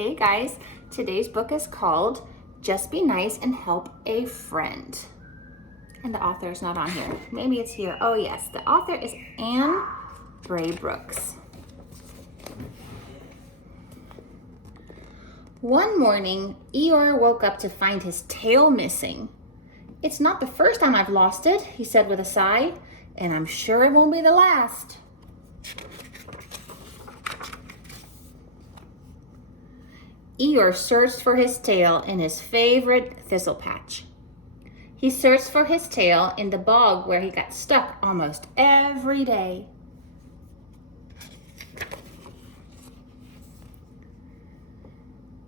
Hey guys, today's book is called Just Be Nice and Help a Friend. And the author is not on here. Maybe it's here. Oh yes, the author is Anne Braybrooks. One morning, Eeyore woke up to find his tail missing. It's not the first time I've lost it, he said with a sigh, and I'm sure it won't be the last. Eeyore searched for his tail in his favorite thistle patch. He searched for his tail in the bog where he got stuck almost every day.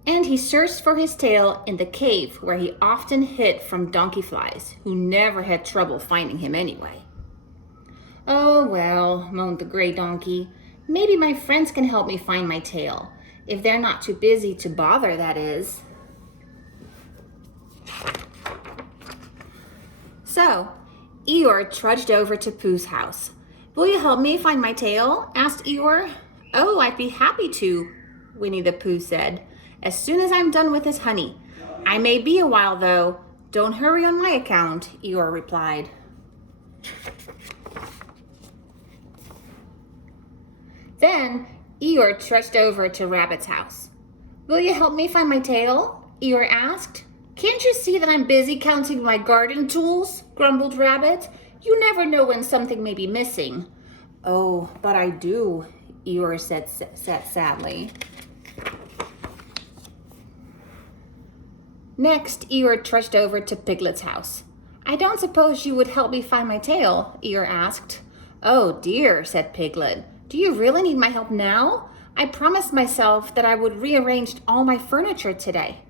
And he searched for his tail in the cave where he often hid from donkey flies, who never had trouble finding him anyway. Oh well, moaned the gray donkey, maybe my friends can help me find my tail. If they're not too busy to bother, that is. So, Eeyore trudged over to Pooh's house. Will you help me find my tail? Asked Eeyore. Oh, I'd be happy to, Winnie the Pooh said, as soon as I'm done with this honey. I may be a while, though. Don't hurry on my account, Eeyore replied. Then, Eeyore trudged over to Rabbit's house. Will you help me find my tail? Eeyore asked. Can't you see that I'm busy counting my garden tools? Grumbled Rabbit. You never know when something may be missing. Oh, but I do, Eeyore said sadly. Next, Eeyore trudged over to Piglet's house. I don't suppose you would help me find my tail? Eeyore asked. Oh dear, said Piglet. Do you really need my help now? I promised myself that I would rearrange all my furniture today.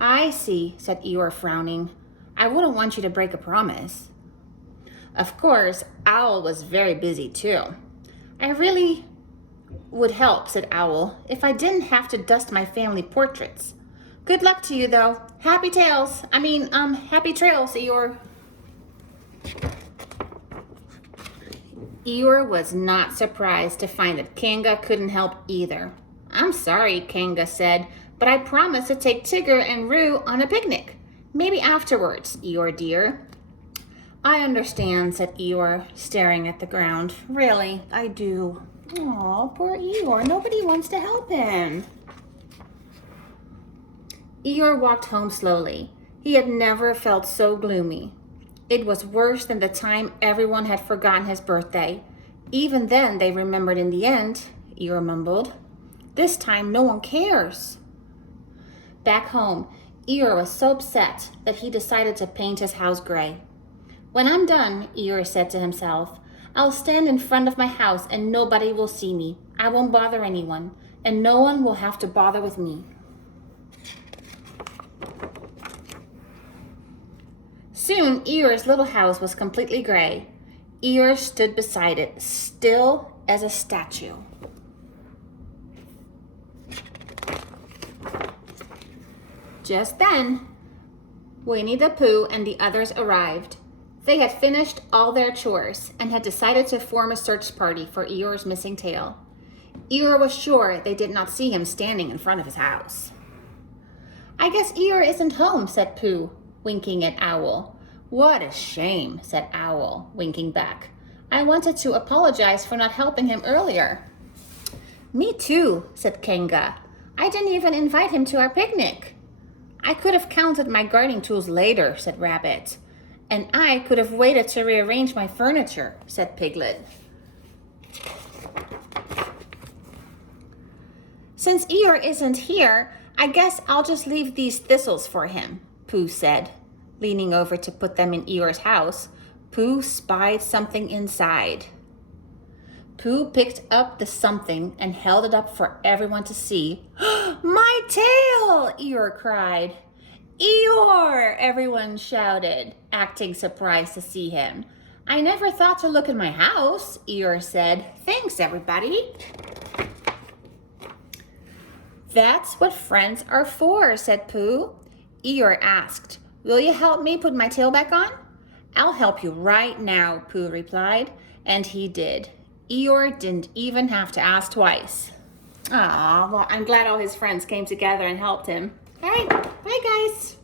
I see, said Eeyore, frowning. I wouldn't want you to break a promise. Of course, Owl was very busy too. I really would help, said Owl, if I didn't have to dust my family portraits. Good luck to you, though. Happy trails, Eeyore. Eeyore was not surprised to find that Kanga couldn't help either. I'm sorry, Kanga said, but I promised to take Tigger and Roo on a picnic. Maybe afterwards, Eeyore dear. I understand, said Eeyore, staring at the ground. Really, I do. Aw, poor Eeyore. Nobody wants to help him. Eeyore walked home slowly. He had never felt so gloomy. It was worse than the time everyone had forgotten his birthday. Even then, they remembered in the end, Eeyore mumbled. This time, no one cares. Back home, Eeyore was so upset that he decided to paint his house gray. When I'm done, Eeyore said to himself, I'll stand in front of my house and nobody will see me. I won't bother anyone, and no one will have to bother with me. Soon, Eeyore's little house was completely gray. Eeyore stood beside it, still as a statue. Just then, Winnie the Pooh and the others arrived. They had finished all their chores and had decided to form a search party for Eeyore's missing tail. Eeyore was sure they did not see him standing in front of his house. I guess Eeyore isn't home, said Pooh, winking at Owl. What a shame, said Owl, winking back. I wanted to apologize for not helping him earlier. Me too, said Kanga. I didn't even invite him to our picnic. I could have counted my gardening tools later, said Rabbit. And I could have waited to rearrange my furniture, said Piglet. Since Eeyore isn't here, I guess I'll just leave these thistles for him, Pooh said. Leaning over to put them in Eeyore's house, Pooh spied something inside. Pooh picked up the something and held it up for everyone to see. My tail! Eeyore cried. Eeyore! Everyone shouted, acting surprised to see him. I never thought to look in my house, Eeyore said. Thanks, everybody. That's what friends are for, said Pooh. Eeyore asked, Will you help me put my tail back on? I'll help you right now, Pooh replied, and he did. Eeyore didn't even have to ask twice. Aw, well, I'm glad all his friends came together and helped him. All right, bye guys.